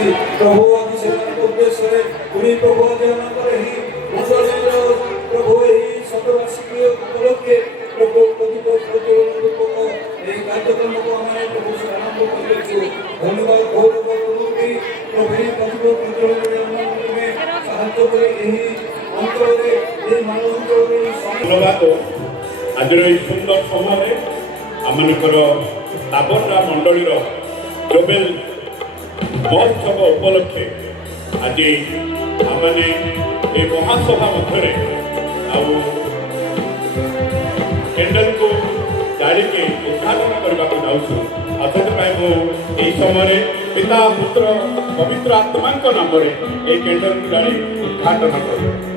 प्रभु आदि सेवा उद्देश्य पुरी प्रभु आदि ही प्रभु यही शतवार्षिक उपलक्षे प्रभु प्रज्वलन को कार्यक्रम को हमारे प्रभु से आरंभ कर धन्यवाद बहुत प्रभु प्रज्वलन में साहाय्य करे यही अंचल ये मानव धन्यवाद आज सुंदर समय आमर ताबरा मंडल जोबेल महोत्सव उपलक्षे आज आमने ये महासभा मध्य कैंडल को जारी के उद्घाटन करने को जाऊँ से समय पिता पुत्र पवित्र आत्मा नाम ये कैंडल को जारी उद्घाटन कर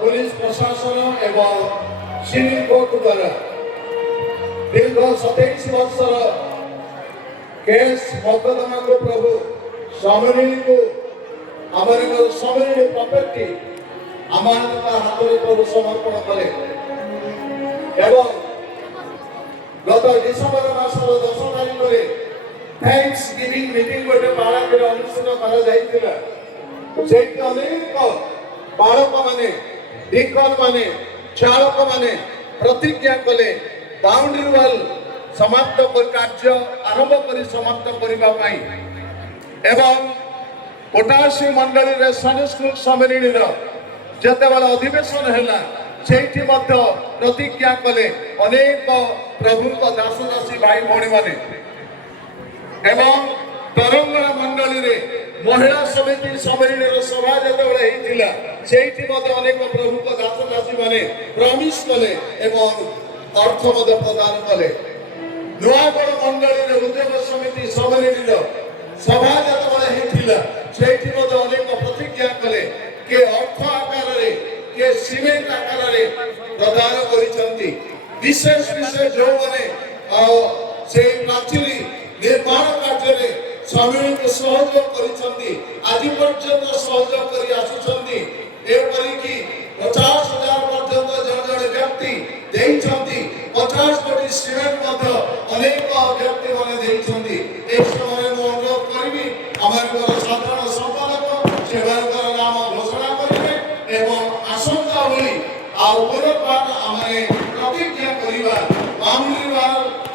पुलिस प्रशासन एवं सिविल कोर्ट द्वारा दीर्घ 27 वर्षर केस मकदमा को प्रभु समरिणी को समरिणी प्रॉपर्टी आमानता हाथ में प्रभु समर्पण कले एवं गत डिसेम्बर मासर 10 तारिख में थैंक्स गिविंग मीटिंग गोटे बाड़क अनुष्ठित कर अनेक बालक माने डिकन माने चालक माने प्रतिज्ञा कले बाउंड्री वाल समाप्त कर कार्य आरंभ कर समाप्त करबा पई एवं कोटासी मंडली रे संस्कृत सम्मेलन रो जते वाला अधिवेशन हैला सेठी मध्य प्रतिज्ञा कले अनेक प्रभु को दास दासी भाई भणी माने एवं तरंगना मंडली रे महिला समिति सम्मेलन सभा जतबेले सेठी मध्य अनेक प्रभु को दास दासी माने प्रमिश कले एवं अर्थ मध्य प्रदान कले नुआगढ़ मंडली रे उद्योग समिति सम्मेलन सभा जतबेले सेठी मध्य अनेक प्रतिज्ञा कले के अर्थ आकार रे के सीमेंट आकार रे प्रदान करिसंती विशेष विशेष जो माने से प्राचीरी निर्माण कार्य रे स्वामी को सहयोग करिसंती आज पर्यंत सहयोग करि आसुसंती ए परि कि 50,000 पर्यंत जन जन व्यक्ति ଦେଇଛନ୍ତି 50 କୋଟି ସିମେଣ୍ଟ ମଧ୍ୟ ଅନେକ ବ୍ୟକ୍ତିମାନେ ଦେଇଛନ୍ତି। ଏ ସମୟରେ ମୁଁ ଅନୁରୋଧ କରିବି ଆମଙ୍କର ସାଧାରଣ ସମ୍ପାଦକ ସେମାନଙ୍କର ନାମ ଘୋଷଣା କରିବେ ଏବଂ ଆସନ୍ତା ଭଳି ଆଉ ପୁନର୍ବାର ଆମେ ପ୍ରତିଜ୍ଞା କରିବା ବାଉଣ୍ଡ୍ରି ୱାଲ୍